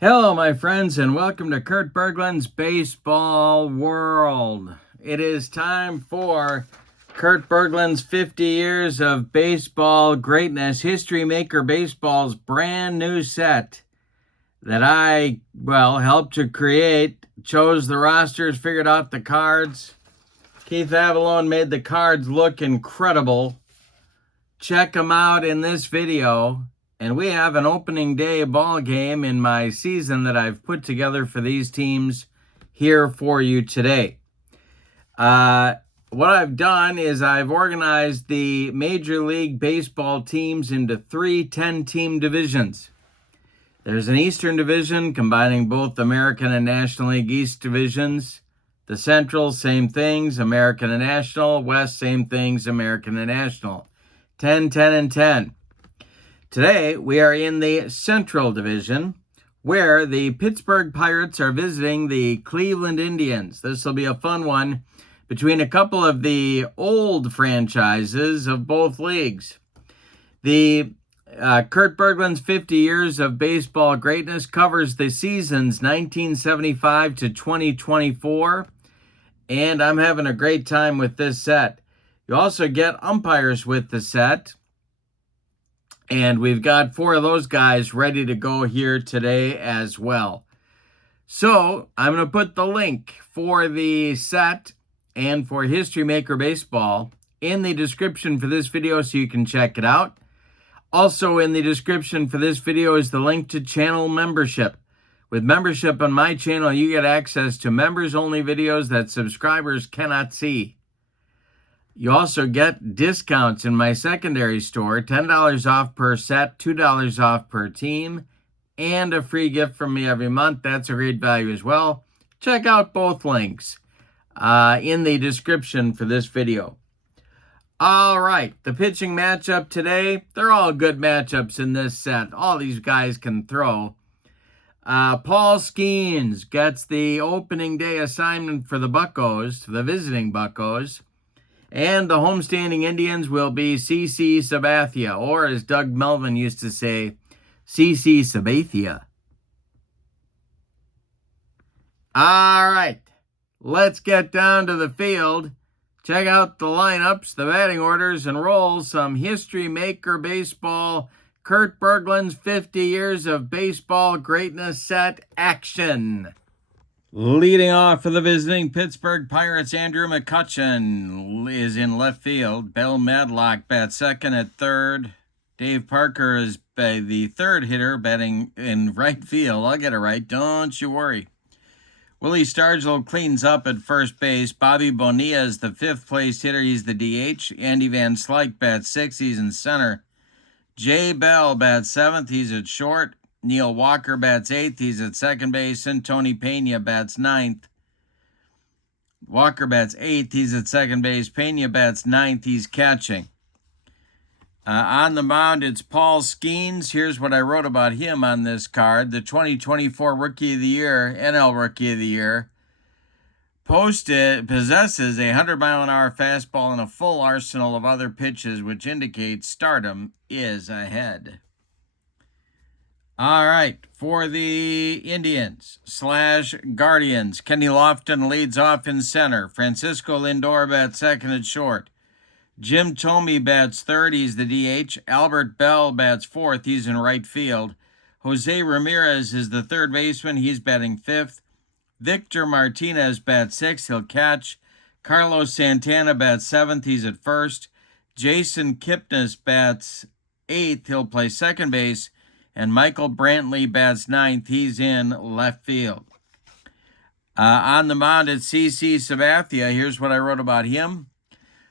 Hello, my friends, and welcome to Kurt Berglund's Baseball World. It is time for Kurt Berglund's 50 Years of Baseball Greatness, History Maker Baseball's brand new set that I, helped to create, chose the rosters, figured out the cards. Keith Avalone made the cards look incredible. Check them out in this video. And we have an opening day ball game in my season that I've put together for these teams here for you today. What I've done is I've organized the Major League Baseball teams into three 10-team divisions. There's an Eastern Division combining both American and National League East divisions. The Central, same things, American and National. West, same things, American and National. 10, 10, and 10. Today, we are in the Central Division, where the Pittsburgh Pirates are visiting the Cleveland Indians. This will be a fun one between a couple of the old franchises of both leagues. The Kurt Berglund's 50 Years of Baseball Greatness covers the seasons 1975 to 2024, and I'm having a great time with this set. You also get umpires with the set. And we've got four of those guys ready to go here today as well. So I'm going to put the link for the set and for History Maker Baseball in the description for this video so you can check it out. Also in the description for this video is the link to channel membership. With membership on my channel, you get access to members-only videos that subscribers cannot see. You also get discounts in my secondary store, $10 off per set, $2 off per team, and a free gift from me every month. That's a great value as well. Check out both links in the description for this video. All right, the pitching matchup today, they're all good matchups in this set. All these guys can throw. Paul Skenes gets the opening day assignment for the Buccos, the visiting Buccos. And the homestanding Indians will be CC Sabathia, or as Doug Melvin used to say, CC Sabathia. All right, let's get down to the field. Check out the lineups, the batting orders, and roll some History Maker Baseball, Kurt Berglund's 50 Years of Baseball Greatness set action. Leading off for the visiting Pittsburgh Pirates, Andrew McCutchen is in left field. Bill Madlock bats second at third. Dave Parker is the third hitter, batting in right field. I'll get it right, don't you worry. Willie Stargell cleans up at first base. Bobby Bonilla is the fifth place hitter. He's the DH. Andy Van Slyke bats sixth. He's in center. Jay Bell bats seventh. He's at short. Neil Walker bats eighth. He's at second base. And Tony Pena bats ninth. Walker bats eighth. He's at second base. Pena bats ninth. He's catching. On the mound, it's Paul Skenes. Here's what I wrote about him on this card. The 2024 Rookie of the Year, NL Rookie of the Year, possesses a 100-mile-an-hour fastball and a full arsenal of other pitches, which indicates stardom is ahead. All right, for the Indians / Guardians, Kenny Lofton leads off in center. Francisco Lindor bats second at short. Jim Thome bats third. He's the DH. Albert Bell bats fourth. He's in right field. Jose Ramirez is the third baseman. He's batting fifth. Victor Martinez bats sixth. He'll catch. Carlos Santana bats seventh. He's at first. Jason Kipnis bats eighth. He'll play second base. And Michael Brantley bats ninth. He's in left field. On the mound at CC Sabathia, here's what I wrote about him.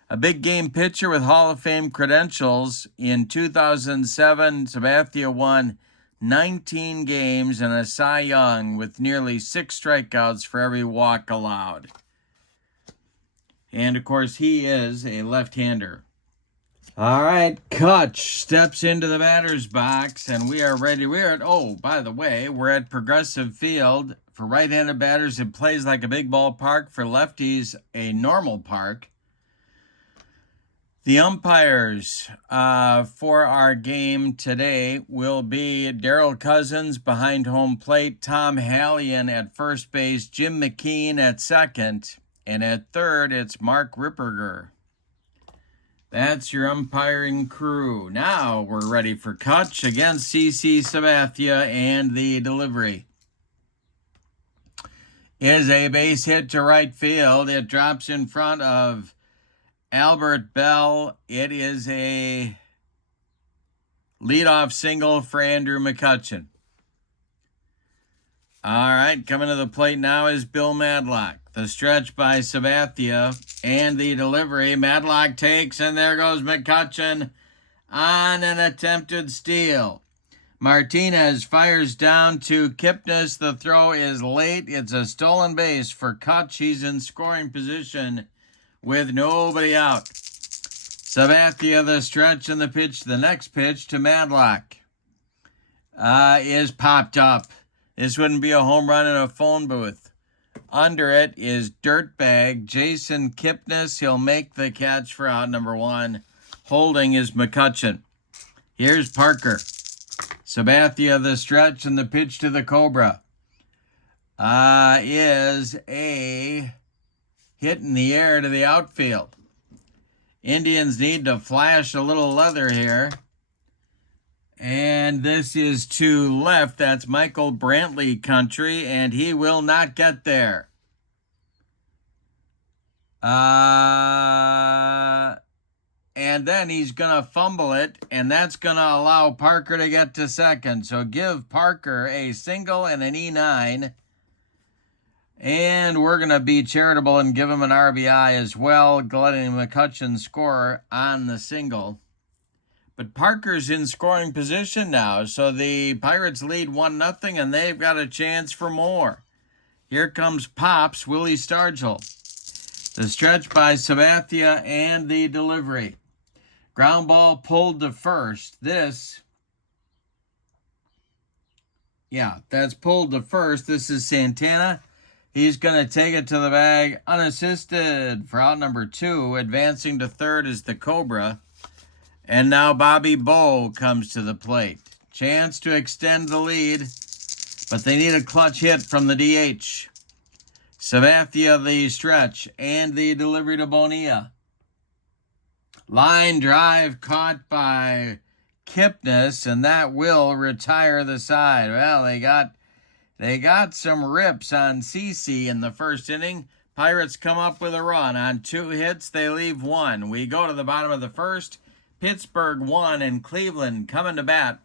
A big game pitcher with Hall of Fame credentials. In 2007, Sabathia won 19 games and a Cy Young with nearly 6 strikeouts for every walk allowed. And, of course, he is a left-hander. All right, Kutch steps into the batter's box, and we are ready. By the way, we're at Progressive Field. For right-handed batters, it plays like a big ballpark. For lefties, a normal park. The umpires for our game today will be Daryl Cousins behind home plate, Tom Hallion at first base, Jim McKean at second, and at third it's Mark Ripperger. That's your umpiring crew. Now we're ready for Kutch against CC Sabathia, and the delivery is a base hit to right field. It drops in front of Albert Bell. It is a leadoff single for Andrew McCutcheon. All right, coming to the plate now is Bill Madlock. The stretch by Sabathia and the delivery. Madlock takes, and there goes McCutcheon on an attempted steal. Martinez fires down to Kipnis. The throw is late. It's a stolen base for Kutch. He's in scoring position with nobody out. Sabathia, the stretch, and the pitch. The next pitch to Madlock is popped up. This wouldn't be a home run in a phone booth. Under it is dirtbag Jason Kipnis. He'll make the catch for out number one. Holding is McCutcheon. Here's Parker. Sabathia, the stretch, and the pitch to the Cobra is a hit in the air to the outfield. Indians need to flash a little leather here. And this is to left. That's Michael Brantley country, and he will not get there. And then he's going to fumble it, and that's going to allow Parker to get to second. So give Parker a single and an E9. And we're going to be charitable and give him an RBI as well, letting McCutcheon score on the single. But Parker's in scoring position now, so the Pirates lead 1-0, and they've got a chance for more. Here comes Pops, Willie Stargell. The stretch by Sabathia and the delivery. Ground ball pulled to first. That's pulled to first. This is Santana. He's going to take it to the bag unassisted for out number two. Advancing to third is the Cobra. And now Bobby Bowe comes to the plate. Chance to extend the lead, but they need a clutch hit from the DH. Sabathia, the stretch, and the delivery to Bonilla. Line drive caught by Kipnis, and that will retire the side. Well, they got some rips on CC in the first inning. Pirates come up with a run. On 2 hits, they leave 1. We go to the bottom of the first. Pittsburgh 1 and Cleveland coming to bat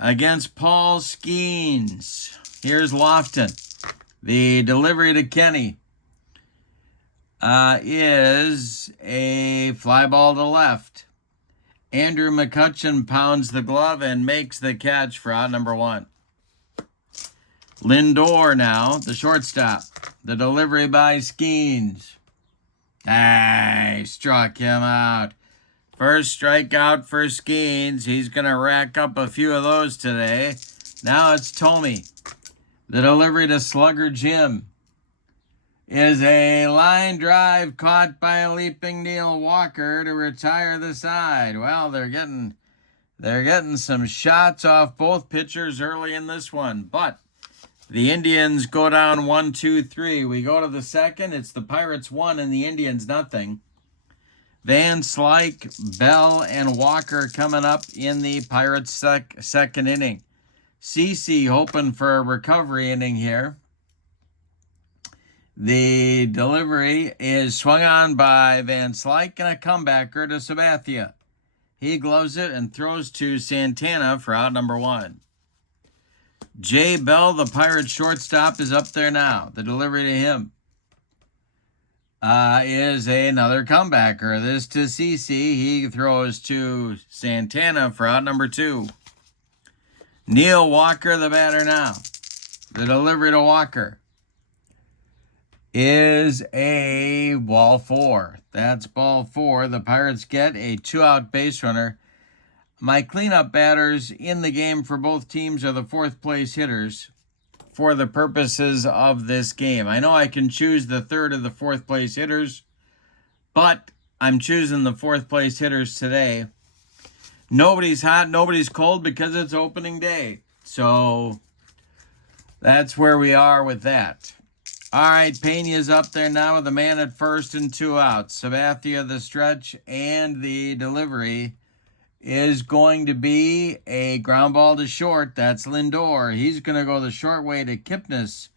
against Paul Skenes. Here's Lofton. The delivery to Kenny is a fly ball to left. Andrew McCutcheon pounds the glove and makes the catch for out number one. Lindor now, the shortstop. The delivery by Skenes. Struck him out. First strikeout for Skenes. He's going to rack up a few of those today. Now it's Tomey. The delivery to Slugger Jim is a line drive caught by a leaping Neil Walker to retire the side. Well, they're getting some shots off both pitchers early in this one. But the Indians go down 1-2-3. We go to the second. It's the Pirates 1 and the Indians nothing. Van Slyke, Bell, and Walker coming up in the Pirates' second inning. CC hoping for a recovery inning here. The delivery is swung on by Van Slyke and a comebacker to Sabathia. He gloves it and throws to Santana for out number one. Jay Bell, the Pirates shortstop, is up there now. The delivery to him is another comebacker. This to CC. He throws to Santana for out number two. Neil Walker, the batter now. The delivery to Walker is a ball four. That's ball four. The Pirates get a 2-out base runner. My cleanup batters in the game for both teams are the fourth place hitters for the purposes of this game. I know I can choose the third or the fourth place hitters, but I'm choosing the 4th place hitters today. Nobody's hot, nobody's cold because it's opening day. So that's where we are with that. All right, Pena's up there now with a man at first and 2 outs. Sabathia, the stretch, and the delivery is going to be a ground ball to short. That's Lindor. He's going to go the short way to Kipnis,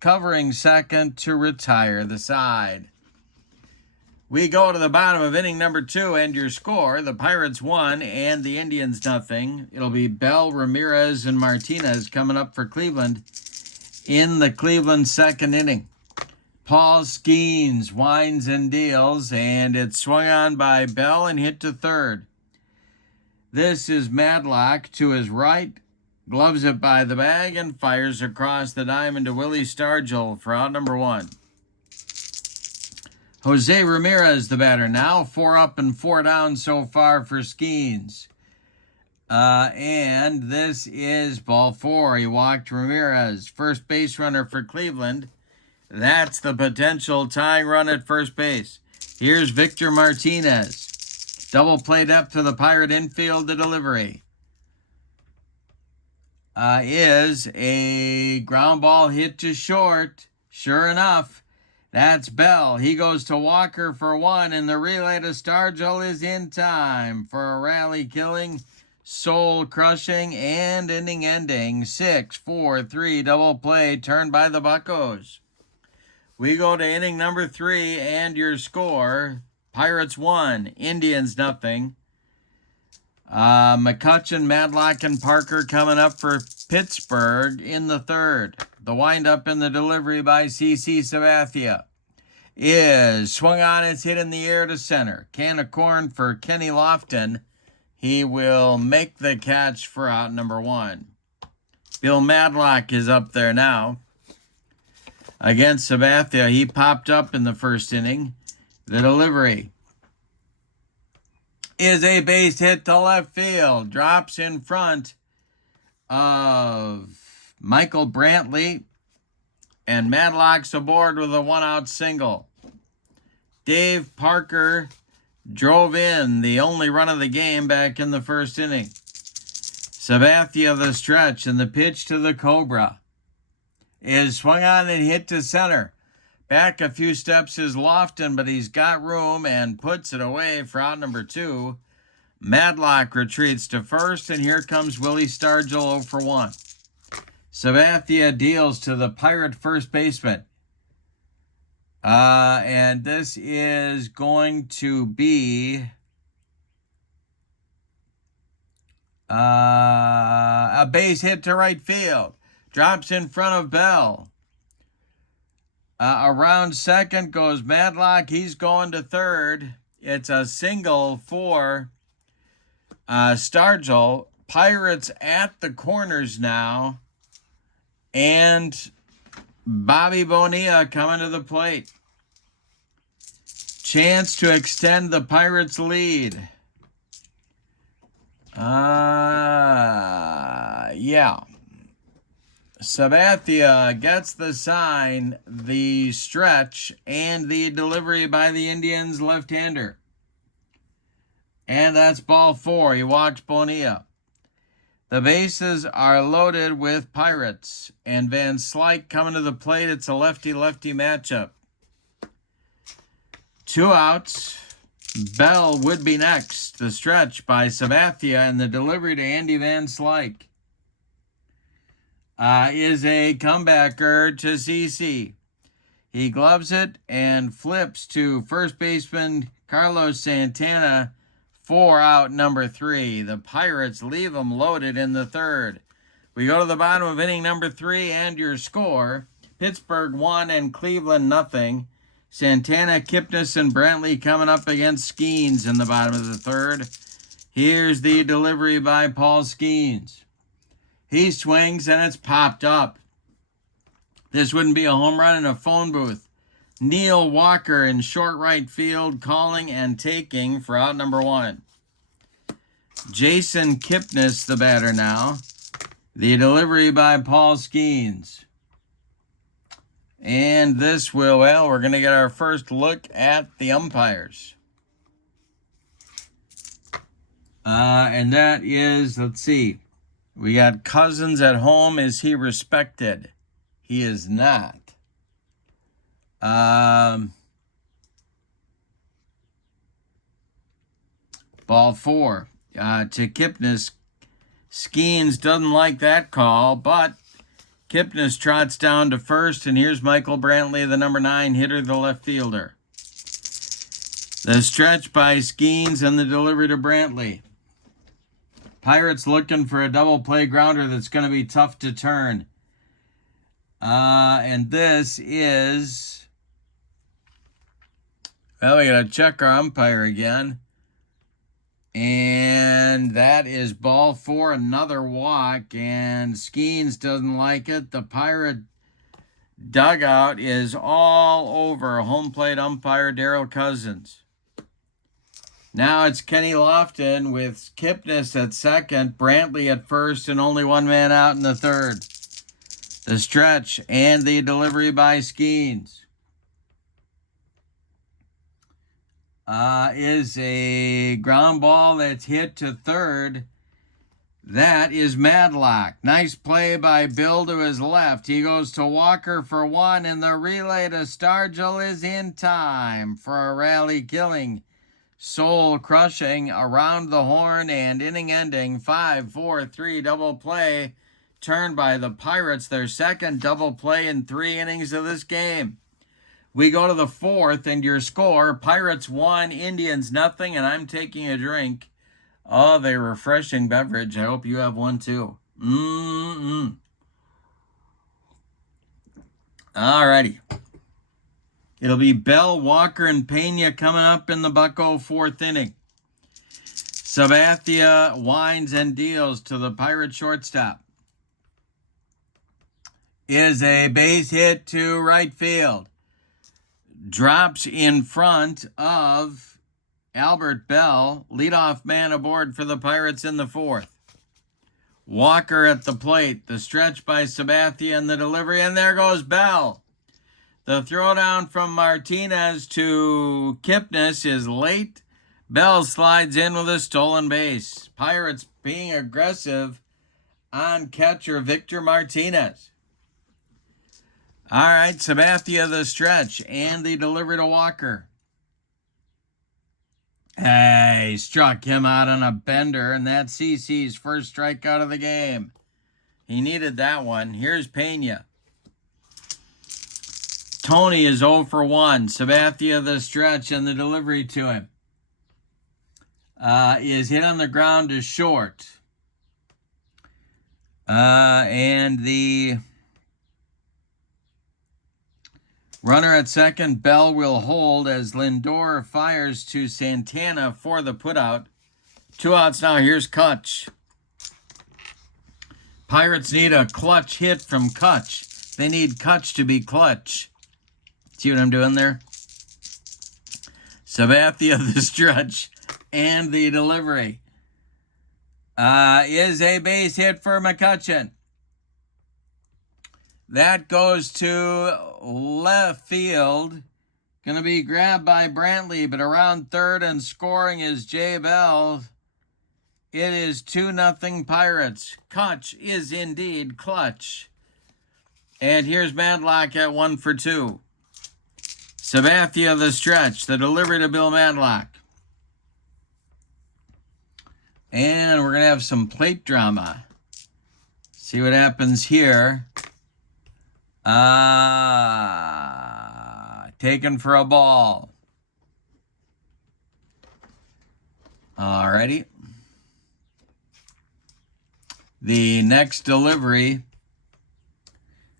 covering second to retire the side. We go to the bottom of inning number 2, and your score, the Pirates 1 and the Indians nothing. It'll be Bell, Ramirez, and Martinez coming up for Cleveland in the Cleveland 2nd inning. Paul Skenes winds and deals, and it's swung on by Bell and hit to third. This is Madlock to his right, gloves it by the bag, and fires across the diamond to Willie Stargell for out number 1. Jose Ramirez, the batter now, 4 up and 4 down so far for Skenes. And this is ball 4. He walked Ramirez, first base runner for Cleveland. That's the potential tying run at first base. Here's Victor Martinez. Double play depth to the Pirate infield. The delivery is a ground ball hit to short. Sure enough, that's Bell. He goes to Walker for 1, and the relay to Stargell is in time for a rally-killing, soul-crushing, and inning-ending 6-4-3 double play turned by the Buccos. We go to inning number 3, and your score, Pirates 1, Indians nothing. McCutchen, Madlock, and Parker coming up for Pittsburgh in the 3rd. The windup and the delivery by C.C. Sabathia is swung on. It's hit in the air to center. Can of corn for Kenny Lofton. He will make the catch for out number 1. Bill Madlock is up there now against Sabathia. He popped up in the 1st inning. The delivery is a base hit to left field. Drops in front of Michael Brantley, and Madlock's aboard with a 1-out single. Dave Parker drove in the only run of the game back in the 1st inning. Sabathia, the stretch, and the pitch to the Cobra is swung on and hit to center. Back a few steps is Lofton, but he's got room and puts it away for out number 2. Madlock retreats to first, and here comes Willie Stargell 0 for 1. Sabathia deals to the Pirate first baseman. And this is going to be a base hit to right field. Drops in front of Bell. Around second goes Madlock. He's going to third. It's a single for Stargell. Pirates at the corners now. And Bobby Bonilla coming to the plate. Chance to extend the Pirates' lead. Yeah. Sabathia gets the sign, the stretch, and the delivery by the Indians left-hander. And that's ball 4. He walks Bonilla. The bases are loaded with Pirates. And Van Slyke coming to the plate. It's a lefty-lefty matchup. 2 outs. Bell would be next. The stretch by Sabathia, and the delivery to Andy Van Slyke is a comebacker to CC. He gloves it and flips to first baseman Carlos Santana for out number 3. The Pirates leave them loaded in the 3rd. We go to the bottom of inning number 3, and your score, Pittsburgh 1 and Cleveland nothing. Santana, Kipnis, and Brantley coming up against Skenes in the bottom of the 3rd. Here's the delivery by Paul Skenes. He swings, and it's popped up. This wouldn't be a home run in a phone booth. Neil Walker in short right field, calling and taking for out number 1. Jason Kipnis, the batter now. The delivery by Paul Skenes. And this will, well, we're going to get our first look at the umpires. And that is, let's see, we got Cousins at home. Is he respected? He is not. Ball 4 to Kipnis. Skenes doesn't like that call, but Kipnis trots down to first, and here's Michael Brantley, the number 9 hitter, the left fielder. The stretch by Skenes and the delivery to Brantley. Pirates looking for a double play grounder that's going to be tough to turn. And this is, well, we got to check our umpire again. And that is ball 4, another walk, and Skenes doesn't like it. The Pirate dugout is all over home plate umpire Daryl Cousins. Now it's Kenny Lofton with Kipnis at second, Brantley at first, and only one man out in the third. The stretch and the delivery by Skenes is a ground ball that's hit to third. That is Madlock. Nice play by Bill to his left. He goes to Walker for one, and the relay to Stargell is in time for a rally killing, soul crushing, around the horn and inning ending 5-4-3 double play turned by the Pirates, their second double play in 3 innings of this game. We go to the 4th, and your score, Pirates 1, Indians nothing, and I'm taking a drink of a refreshing beverage. I hope you have one too. All righty. It'll be Bell, Walker, and Pena coming up in the Bucko 4th inning. Sabathia winds and deals to the Pirate shortstop. Is a base hit to right field. Drops in front of Albert Bell, leadoff man aboard for the Pirates in the 4th. Walker at the plate, the stretch by Sabathia and the delivery, and there goes Bell. The throwdown from Martinez to Kipnis is late. Bell slides in with a stolen base. Pirates being aggressive on catcher Victor Martinez. All right, Sabathia the stretch and the delivery to Walker. Hey, struck him out on a bender, and that's CC's first strikeout of the game. He needed that one. Here's Pena. Tony is 0 for 1. Sabathia the stretch and the delivery to him is hit on the ground to short. And the runner at second, Bell will hold as Lindor fires to Santana for the putout. 2 outs now. Here's Kutch. Pirates need a clutch hit from Kutch. They need Kutch to be clutch. See what I'm doing there? Sabathia the stretch and the delivery is a base hit for McCutcheon. That goes to left field. Going to be grabbed by Brantley, but around third and scoring is Jay Bell. It is 2-0 Pirates. Kutch is indeed clutch. And here's Madlock at 1 for 2. Sabathia the stretch, the delivery to Bill Madlock. And we're going to have some plate drama. See what happens here. Taken for a ball. Alrighty. The next delivery,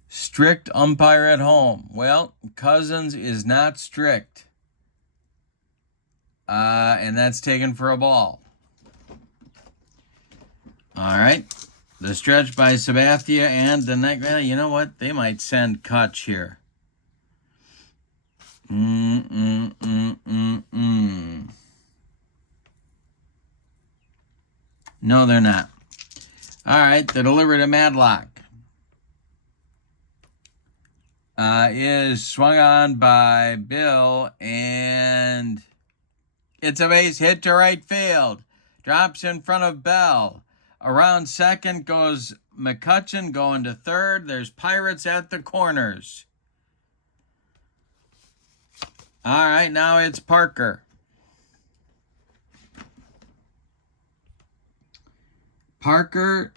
strict umpire at home. Well, Cousins is not strict. And that's taken for a ball. All right. The stretch by Sabathia and the next. Well, you know what? They might send Kutch here. No, they're not. All right. The delivery to Madlock is swung on by Bill, and it's a base hit to right field. Drops in front of Bell. Around second goes McCutcheon going to third. There's Pirates at the corners. All right, now it's Parker. Parker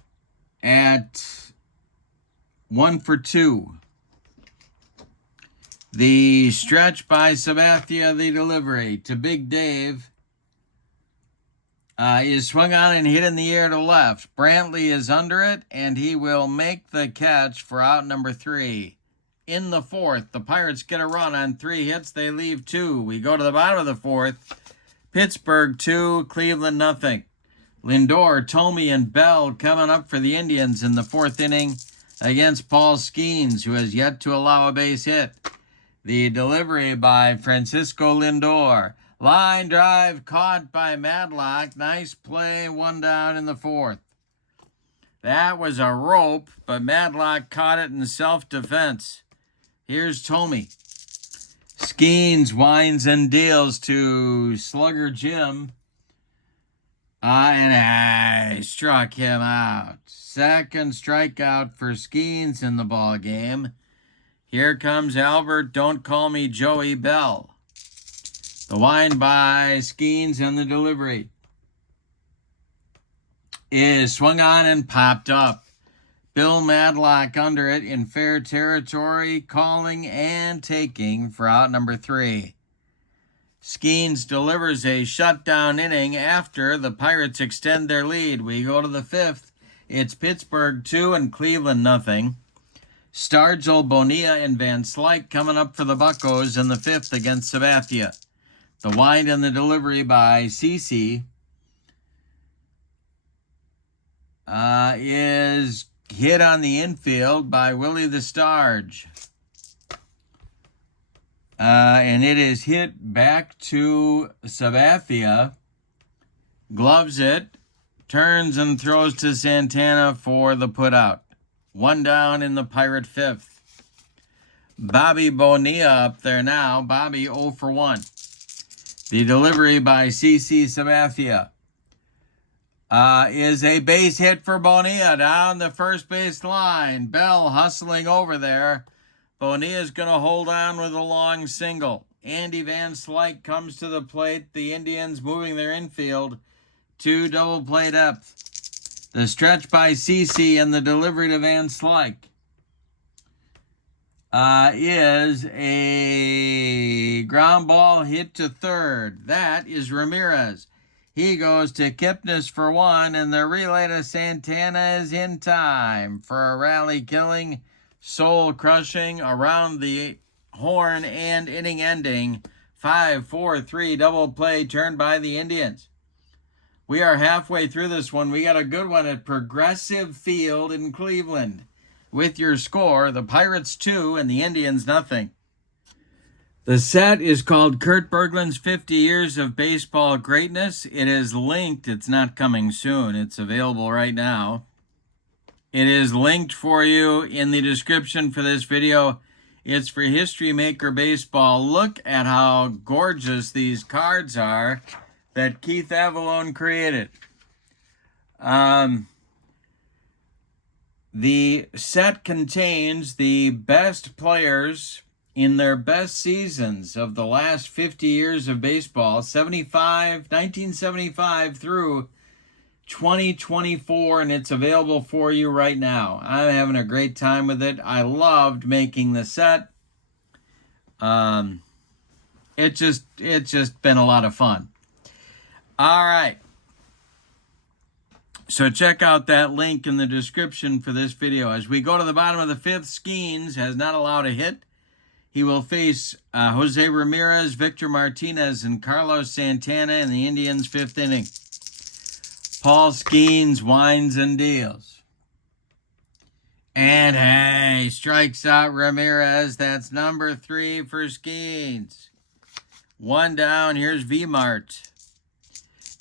at 1 for 2. The stretch by Sabathia, the delivery to Big Dave, is swung on and hit in the air to left. Brantley is under it, and he will make the catch for out number 3. In the fourth, the Pirates get a run on 3 hits. They leave 2. We go to the bottom of the fourth. Pittsburgh 2, Cleveland nothing. Lindor, Thome, and Bell coming up for the Indians in the 4th inning against Paul Skenes, who has yet to allow a base hit. The delivery by Francisco Lindor. Line drive caught by Madlock. Nice play, 1 down in the 4th. That was a rope, but Madlock caught it in self-defense. Here's Thome. Skenes winds and deals to Slugger Jim. And I struck him out. Second strikeout for Skenes in the ball game. Here comes Albert, don't call me Joey Bell. The wind by Skenes and the delivery is swung on and popped up. Bill Madlock under it in fair territory, calling and taking for out number 3. Skenes delivers a shutdown inning after the Pirates extend their lead. We go to the 5th. It's Pittsburgh 2 and Cleveland nothing. Stargell, Bonilla, and Van Slyke coming up for the Buccos in the 5th against Sabathia. The wind and the delivery by CC is hit on the infield by Willie the Starge. And it is hit back to Sabathia. Gloves it, turns and throws to Santana for the putout. 1 down in the Pirate 5th. Bobby Bonilla up there now. Bobby 0 for 1. The delivery by CC Sabathia is a base hit for Bonilla down the first base line. Bell hustling over there. Bonilla's going to hold on with a long single. Andy Van Slyke comes to the plate. The Indians moving their infield to double play depth. The stretch by CC and the delivery to Van Slyke is a ground ball hit to third. That is Ramirez. He goes to Kipnis for 1, and the relay to Santana is in time for a rally-killing, soul-crushing, around the horn and inning-ending 5-4-3 double play turned by the Indians. We are halfway through this one. We got a good one at Progressive Field in Cleveland. With your score, the Pirates 2 and the Indians nothing. The set is called Kurt Berglund's 50 Years of Baseball Greatness. It is linked. It's not coming soon. It's available right now. It is linked for you in the description for this video. It's for History Maker Baseball. Look at how gorgeous these cards are that Keith Avalone created. The set contains the best players in their best seasons of the last 50 years of baseball, 1975 through 2024, and it's available for you right now. I'm having a great time with it. I loved making the set. It's just been a lot of fun. All right. So check out that link in the description for this video. As we go to the bottom of the 5th, Skenes has not allowed a hit. He will face Jose Ramirez, Victor Martinez, and Carlos Santana in the Indians' 5th inning. Paul Skenes winds and deals. And hey, strikes out Ramirez. That's number 3 for Skenes. 1 down. Here's V-Mart.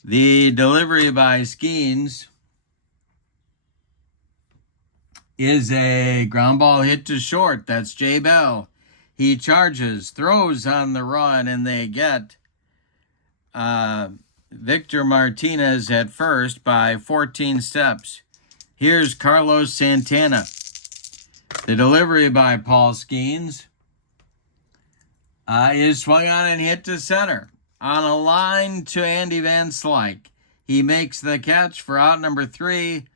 The delivery by Skenes is a ground ball hit to short. That's Jay Bell. He charges, throws on the run, and they get Victor Martinez at first by 14 steps. Here's Carlos Santana. The delivery by Paul Skenes is swung on and hit to center. On a line to Andy Van Slyke. He makes the catch for out number 3.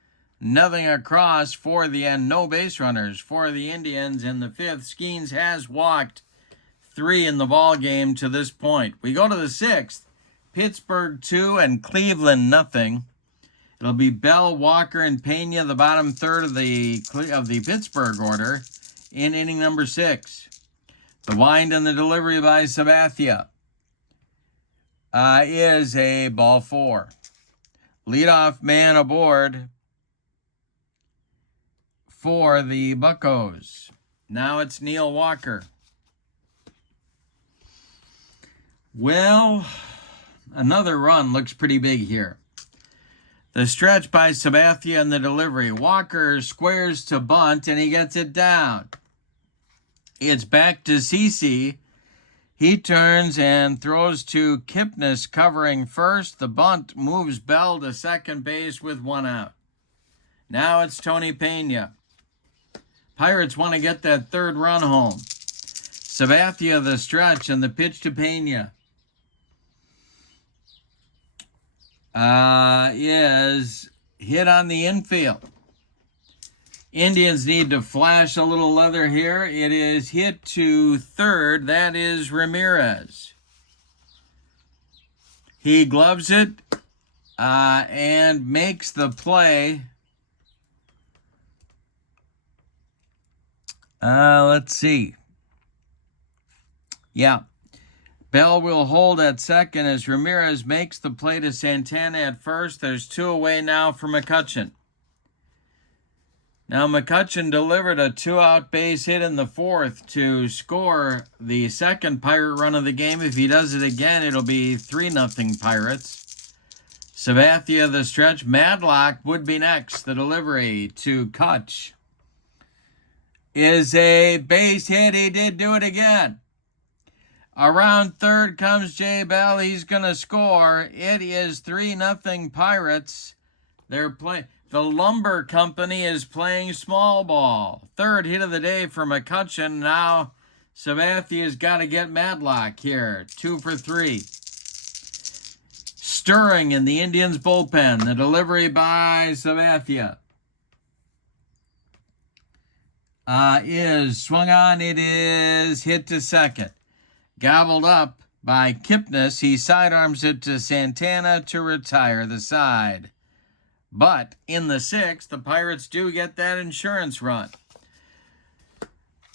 Nothing across for the end. No base runners for the Indians in the 5th. Skenes has walked 3 in the ball game to this point. We go to the 6th. Pittsburgh 2 and Cleveland nothing. It'll be Bell, Walker, and Pena, the bottom third of the Pittsburgh order in inning number 6. The wind and the delivery by Sabathia is a ball 4. Leadoff man aboard for the Buccos. Now it's Neil Walker. Well, another run looks pretty big here. The stretch by Sabathia and the delivery. Walker squares to bunt, and he gets it down. It's back to CeCe. He turns and throws to Kipnis covering first. The bunt moves Bell to second base with 1 out. Now it's Tony Pena. Pirates want to get that 3rd run home. Sabathia the stretch and the pitch to Pena is hit on the infield. Indians need to flash a little leather here. It is hit to 3rd. That is Ramirez. He gloves it and makes the play. Let's see. Yeah. Bell will hold at second as Ramirez makes the play to Santana at first. There's 2 away now for McCutchen. Now McCutchen delivered a 2-out base hit in the 4th to score the 2nd Pirate run of the game. If he does it again, it'll be 3-0 Pirates. Sabathia the stretch. Madlock would be next. The delivery to Kutch is a base hit. He did do it again. Around 3rd comes Jay Bell. He's going to score. It is 3-0 Pirates. They're playing. The Lumber Company is playing small ball. 3rd hit of the day for McCutchen. Now Sabathia's got to get Madlock here. 2 for 3. Stirring in the Indians bullpen. The delivery by Sabathia is swung on. It is hit to second. Gobbled up by Kipnis. He sidearms it to Santana to retire the side. But in the 6th, the Pirates do get that insurance run.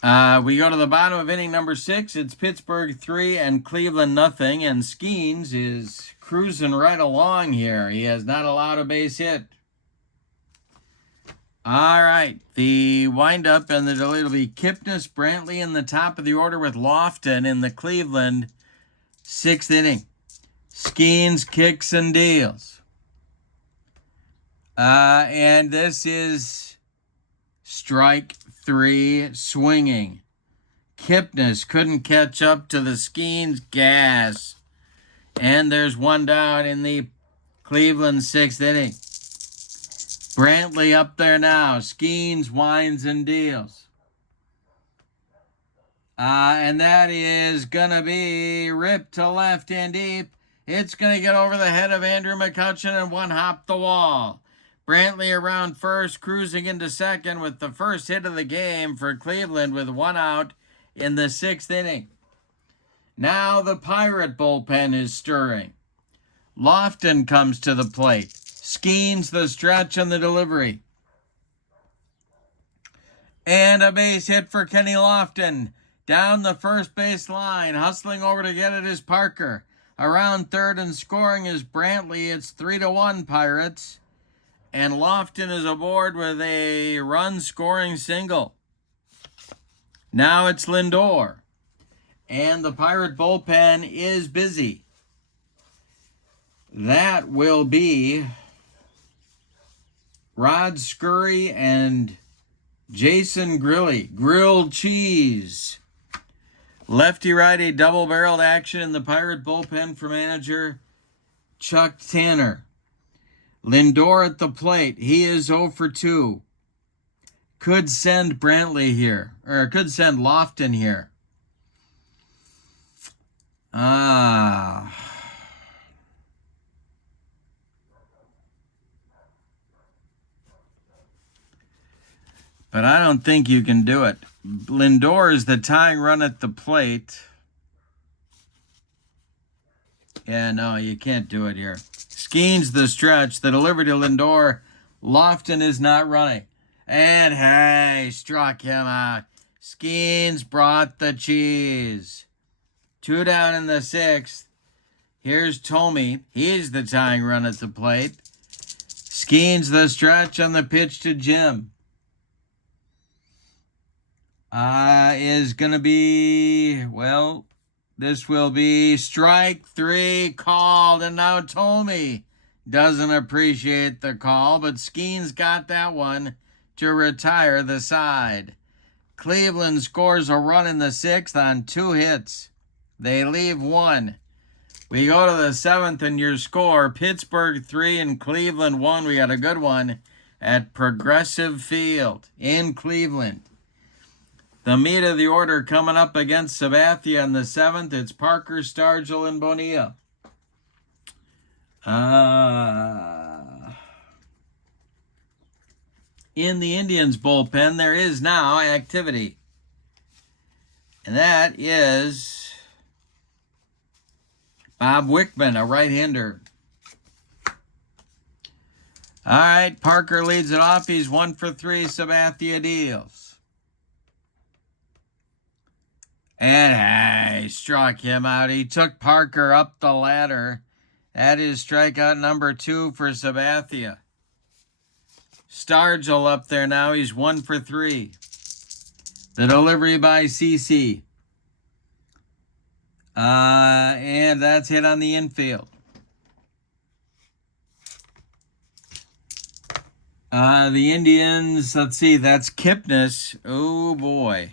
We go to the bottom of inning number 6. It's Pittsburgh 3 and Cleveland nothing. And Skenes is cruising right along here. He has not allowed a base hit. All right, the windup and the delay will be Kipnis, Brantley in the top of the order with Lofton in the Cleveland 6th inning. Skenes kicks and deals. And this is strike 3 swinging. Kipnis couldn't catch up to the Skenes gas. And there's 1 down in the Cleveland 6th inning. Brantley up there now. Skenes winds and deals. And that is going to be ripped to left and deep. It's going to get over the head of Andrew McCutchen and 1 hop the wall. Brantley around first, cruising into second with the first hit of the game for Cleveland with 1 out in the 6th inning. Now the Pirate bullpen is stirring. Lofton comes to the plate. Skenes the stretch and the delivery. And a base hit for Kenny Lofton. Down the first base line. Hustling over to get it is Parker. Around 3rd and scoring is Brantley. It's 3-1 Pirates. And Lofton is aboard with a run-scoring single. Now it's Lindor. And the Pirate bullpen is busy. That will be Rod Scurry and Jason Grilly. Grilled cheese. Lefty-righty double-barreled action in the Pirate bullpen for manager Chuck Tanner. Lindor at the plate. He is 0 for 2. Could send Brantley here, or could send Lofton here. But I don't think you can do it. Lindor is the tying run at the plate. Yeah, no, you can't do it here. Skenes the stretch. The delivery to Lindor. Lofton is not running. And hey, struck him out. Skenes brought the cheese. 2 down in the 6th. Here's Tomey. He's the tying run at the plate. Skenes the stretch on the pitch to Jim. Is going to be, well, this will be strike 3 called. And now Tomey doesn't appreciate the call, but Skenes got that one to retire the side. Cleveland scores a run in the 6th on 2 hits. They leave 1. We go to the 7th, and your score, Pittsburgh 3 and Cleveland 1. We got a good one at Progressive Field in Cleveland. The meat of the order coming up against Sabathia in the 7th. It's Parker, Stargell, and Bonilla. In the Indians bullpen, there is now activity. And that is Bob Wickman, a right-hander. All right, Parker leads it off. He's 1 for 3. Sabathia deals. And hey, struck him out. He took Parker up the ladder. That is strikeout number 2 for Sabathia. Stargell up there now. He's 1 for 3. The delivery by CC. And that's hit on the infield. The Indians, let's see, that's Kipnis. Oh, boy.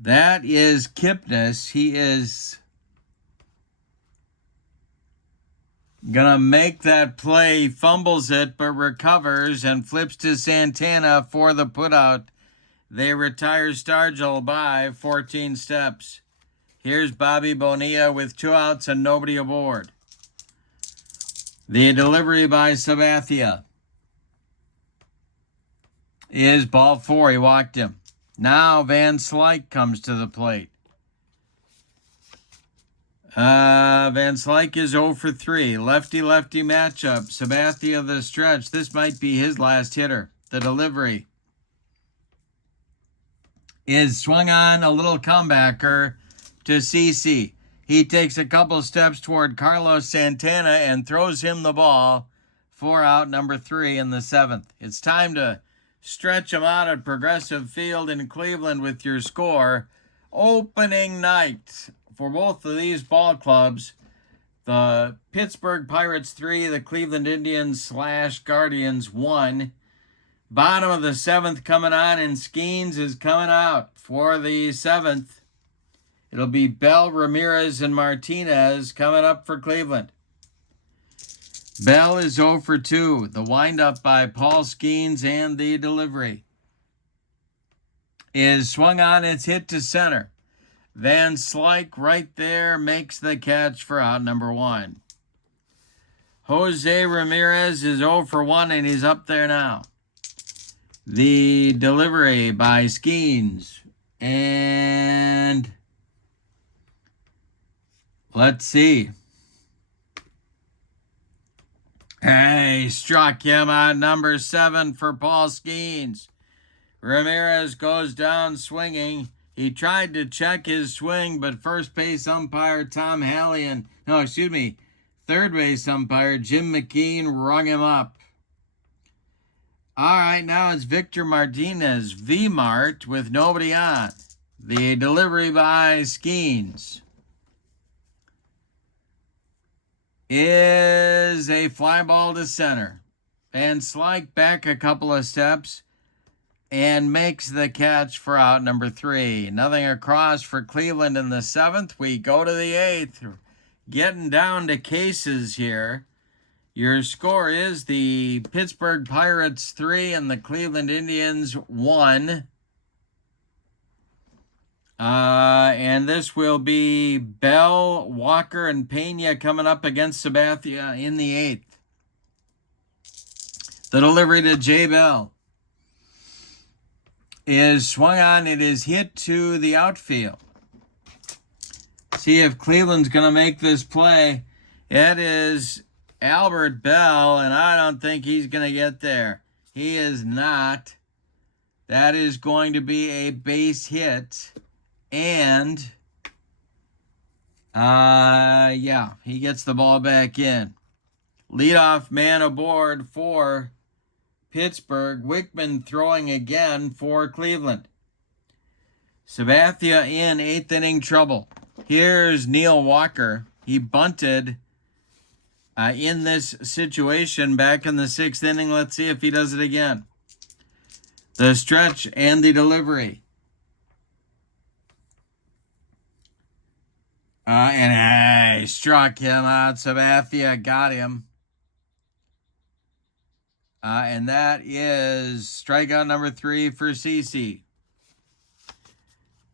That is Kipnis. He is going to make that play, fumbles it, but recovers and flips to Santana for the putout. They retire Stargell by 14 steps. Here's Bobby Bonilla with 2 outs and nobody aboard. The delivery by Sabathia is ball 4. He walked him. Now Van Slyke comes to the plate. Van Slyke is 0 for 3. Lefty-lefty matchup. Sabathia the stretch. This might be his last hitter. The delivery is swung on, a little comebacker to CC. He takes a couple steps toward Carlos Santana and throws him the ball for out number 3 in the 7th. It's time to stretch him out at Progressive Field in Cleveland with your score. Opening night for both of these ball clubs. The Pittsburgh Pirates 3, the Cleveland Indians / Guardians 1. Bottom of the 7th coming on, and Skenes is coming out for the 7th. It'll be Bell, Ramirez, and Martinez coming up for Cleveland. Bell is 0 for 2. The windup by Paul Skenes and the delivery is swung on. It's hit to center. Van Slyke right there makes the catch for out number 1. Jose Ramirez is 0 for 1, and he's up there now. The delivery by Skenes. And let's see. Hey, struck him out number 7 for Paul Skenes. Ramirez goes down swinging. He tried to check his swing, but first base umpire Tom Hallion, third base umpire Jim McKean rung him up. All right, now it's Victor Martinez, V-Mart, with nobody on. The delivery by Skenes is a fly ball to center. Van Slyke back a couple of steps and makes the catch for out number 3. Nothing across for Cleveland in the 7th. We go to the 8th. getting down to cases here. Your score is the Pittsburgh Pirates 3 and the Cleveland Indians 1. And this will be Bell, Walker, and Pena coming up against Sabathia in the 8th. The delivery to J. Bell is swung on. It is hit to the outfield. See if Cleveland's going to make this play. It is Albert Bell, and I don't think he's going to get there. He is not. That is going to be a base hit. And, yeah, he gets the ball back in. Leadoff man aboard for Pittsburgh. Wickman throwing again for Cleveland. Sabathia in 8th inning trouble. Here's Neil Walker. He bunted in this situation back in the 6th inning. Let's see if he does it again. The stretch and the delivery. And he struck him out. Sabathia got him. And that is strikeout number 3 for CC.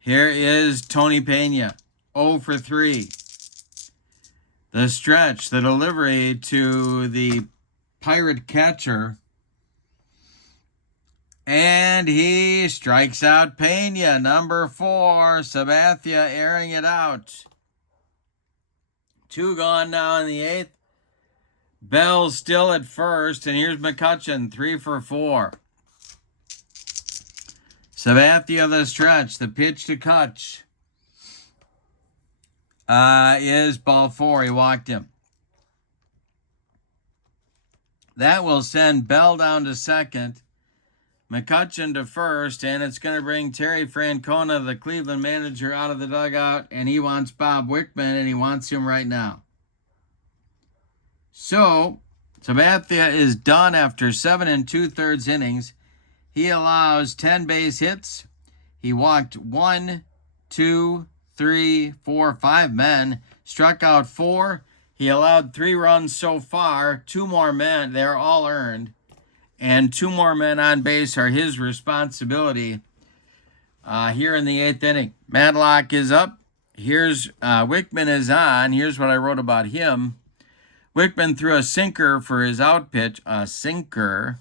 Here is Tony Pena, 0 for 3. The stretch, the delivery to the Pirate catcher. And he strikes out Pena, number 4. Sabathia airing it out. 2 gone now in the 8th. Bell's still at first, and here's McCutchen, 3 for 4. Sabathia the stretch, the pitch to Kutch is ball 4. He walked him. That will send Bell down to second, McCutchen to first, and it's going to bring Terry Francona, the Cleveland manager, out of the dugout, and he wants Bob Wickman, and he wants him right now. So, Sabathia is done after 7 2/3 innings. He allows 10 base hits. He walked 1, 2, 3, 4, 5 men, struck out 4. He allowed 3 runs so far. 2 more men, they're all earned. And 2 more men on base are his responsibility here in the 8th inning. Madlock is up. Here's Wickman is on. Here's what I wrote about him. Wickman threw a sinker for his out pitch, a sinker,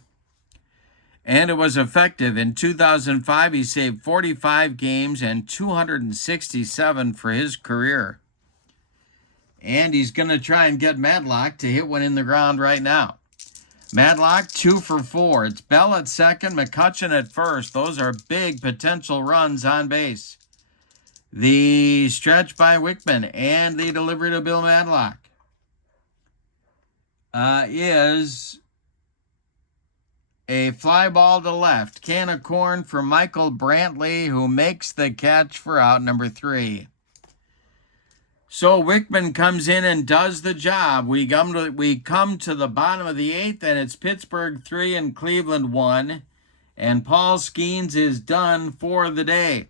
and it was effective. In 2005, he saved 45 games and 267 for his career. And he's going to try and get Madlock to hit one in the ground right now. Madlock, 2 for 4. It's Bell at second, McCutchen at first. Those are big potential runs on base. The stretch by Wickman and the delivery to Bill Madlock is a fly ball to left. Can of corn for Michael Brantley, who makes the catch for out number 3. So Wickman comes in and does the job. We come to the bottom of the 8th, and it's Pittsburgh 3 and Cleveland 1. And Paul Skenes is done for the day.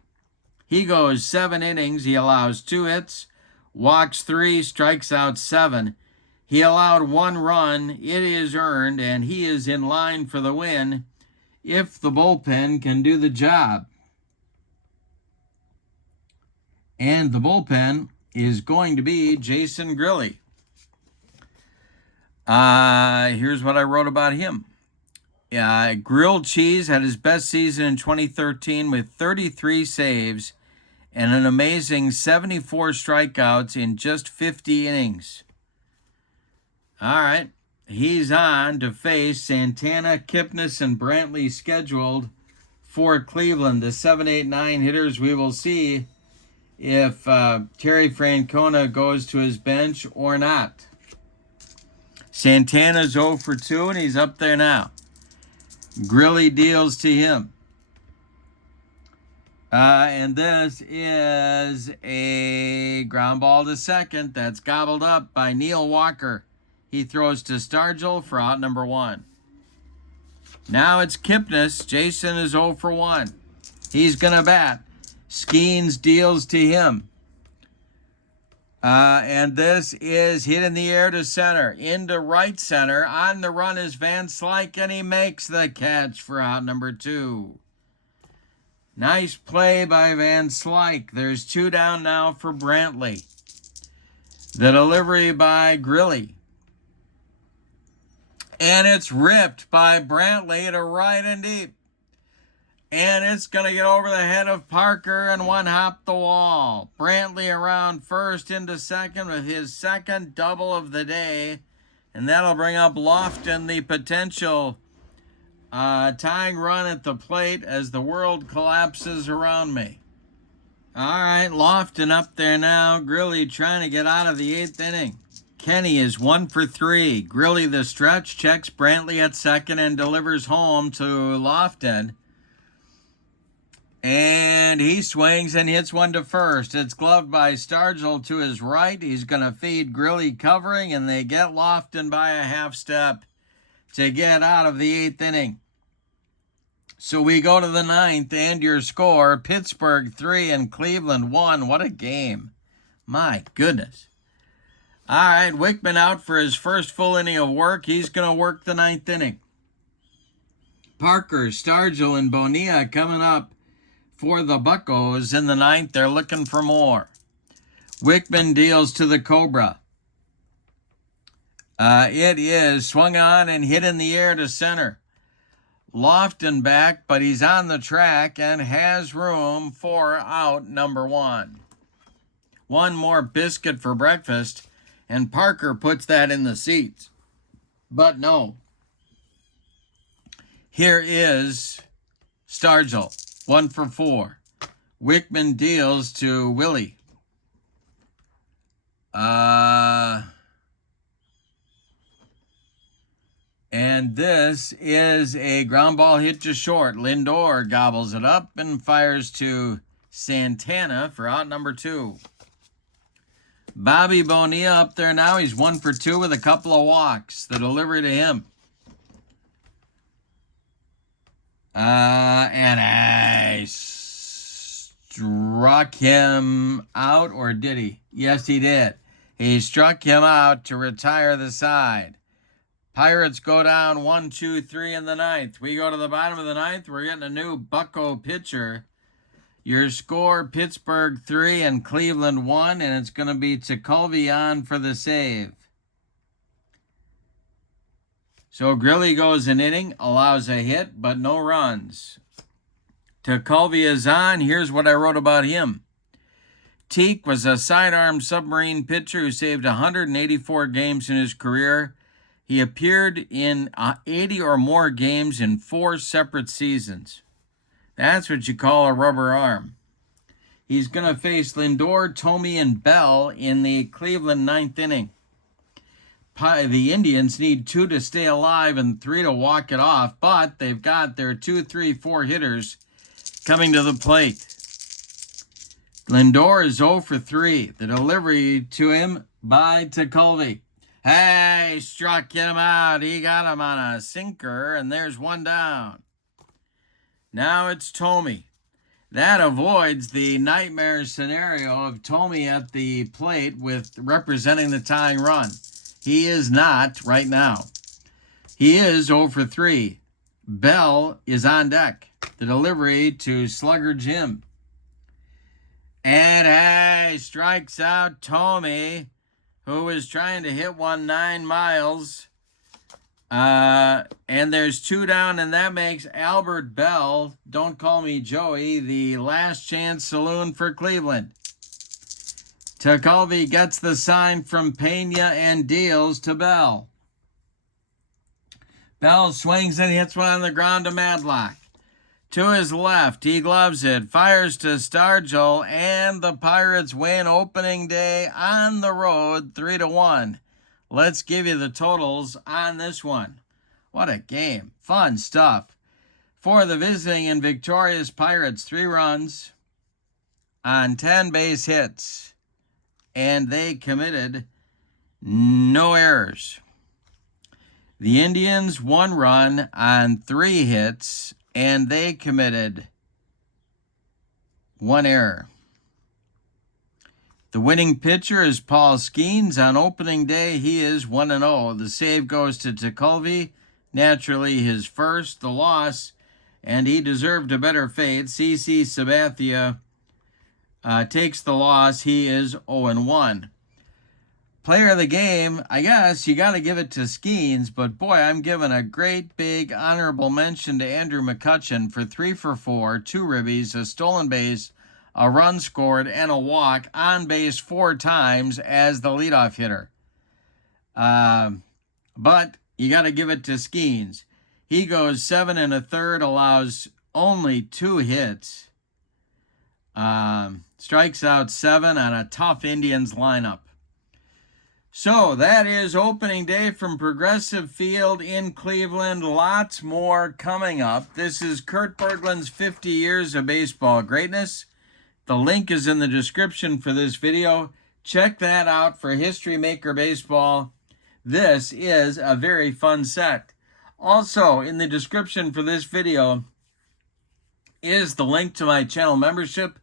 He goes 7 innings. He allows 2 hits, walks 3, strikes out 7. He allowed 1 run. It is earned, and he is in line for the win if the bullpen can do the job. And the bullpen is going to be Jason Grilli. Here's what I wrote about him. Grilled Cheese had his best season in 2013 with 33 saves and an amazing 74 strikeouts in just 50 innings. All right, he's on to face Santana, Kipnis, and Brantley scheduled for Cleveland. The 7, 8, 9 hitters, we will see if Terry Francona goes to his bench or not. Santana's 0 for 2, and he's up there now. Grilli deals to him. And this is a ground ball to second that's gobbled up by Neil Walker. He throws to Stargell for out number 1. Now it's Kipnis. Jason is 0 for 1. He's going to bat. Skenes deals to him. And this is hit in the air to center, into right center. On the run is Van Slyke, and he makes the catch for out number 2. Nice play by Van Slyke. There's 2 down now for Brantley. The delivery by Grilly. And it's ripped by Brantley to right and deep. And it's going to get over the head of Parker and one hop the wall. Brantley around first into second with his second double of the day. And that'll bring up Lofton, the potential tying run at the plate as the world collapses around me. All right, Lofton up there now. Grilly trying to get out of the 8th inning. Kenny is 1 for 3. Grilly the stretch, checks Brantley at second and delivers home to Lofton. And he swings and hits one to first. It's gloved by Stargell to his right. He's going to feed Grilly covering, and they get Lofton by a half step to get out of the 8th inning. So we go to the 9th, and your score, Pittsburgh 3 and Cleveland 1. What a game. My goodness. All right, Wickman out for his first full inning of work. He's going to work the 9th inning. Parker, Stargell, and Bonilla coming up for the Buccos in the 9th. They're looking for more. Wickman deals to the Cobra. It is swung on and hit in the air to center. Lofton back, but he's on the track and has room for out number 1. One more biscuit for breakfast, and Parker puts that in the seats. But no. Here is Stargell, 1 for 4. Wickman deals to Willie. And this is a ground ball hit to short. Lindor gobbles it up and fires to Santana for out number 2. Bobby Bonilla up there now. He's 1 for 2 with a couple of walks. The delivery to him. And I struck him out, or did he? Yes, he did. He struck him out to retire the side. Pirates go down 1, 2, 3 in the 9th. We go to the bottom of the 9th. We're getting a new Bucco pitcher. Your score, Pittsburgh 3 and Cleveland 1, and it's going to be Tekulve on for the save. So Grilly goes an inning, allows a hit, but no runs. Tekulve is on. Here's what I wrote about him. Teak was a sidearm submarine pitcher who saved 184 games in his career. He appeared in 80 or more games in 4 separate seasons. That's what you call a rubber arm. He's going to face Lindor, Thome, and Bell in the Cleveland 9th inning. The Indians need 2 to stay alive and 3 to walk it off, but they've got their 2, 3, 4 hitters coming to the plate. Lindor is 0 for 3. The delivery to him by Tekulve. Hey, struck him out. He got him on a sinker, and there's 1 down. Now it's Thome. That avoids the nightmare scenario of Thome at the plate with representing the tying run. He is not right now. He is 0 for 3. Bell is on deck. The delivery to Slugger Jim. And hey, strikes out Thome, who was trying to hit one 9 miles. And there's 2 down, and that makes Albert Bell, don't call me Joey, the last chance saloon for Cleveland. Tekulve gets the sign from Pena and deals to Bell. Bell swings and hits one on the ground to Madlock. To his left, he gloves it, fires to Stargell, and the Pirates win opening day on the road 3-1. Let's give you the totals on this one. What a game. Fun stuff. For the visiting and victorious Pirates, 3 runs on 10 base hits. And they committed no errors. The Indians, 1 run on 3 hits, and they committed 1 error. The winning pitcher is Paul Skenes. On opening day, he is 1-0. The save goes to Tekulve, naturally his first. The loss, and he deserved a better fate. CC Sabathia takes the loss. He is 0-1. Player of the game, I guess you got to give it to Skenes, but boy, I'm giving a great big honorable mention to Andrew McCutcheon for 3 for 4, 2 ribbies, a stolen base, a run scored, and a walk, on base 4 times as the leadoff hitter. But you got to give it to Skenes. He goes 7 1/3, allows only 2 hits, strikes out 7 on a tough Indians lineup. So that is opening day from Progressive Field in Cleveland. Lots more coming up. This is Kurt Berglund's 50 Years of Baseball Greatness. The link is in the description for this video. Check that out for History Maker Baseball. This is a very fun set. Also, in the description for this video is the link to my channel membership.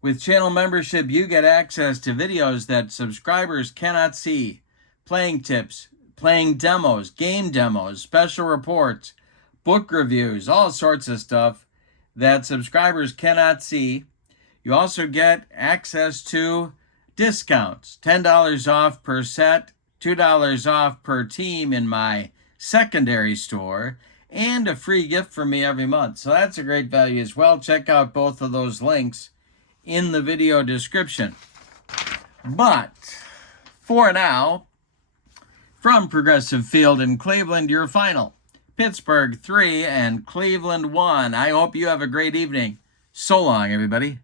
With channel membership, you get access to videos that subscribers cannot see. Playing tips, playing demos, game demos, special reports, book reviews, all sorts of stuff that subscribers cannot see. You also get access to discounts, $10 off per set, $2 off per team in my secondary store, and a free gift from me every month. So that's a great value as well. Check out both of those links in the video description. But for now, from Progressive Field in Cleveland, your final: Pittsburgh 3 and Cleveland 1. I hope you have a great evening. So long, everybody.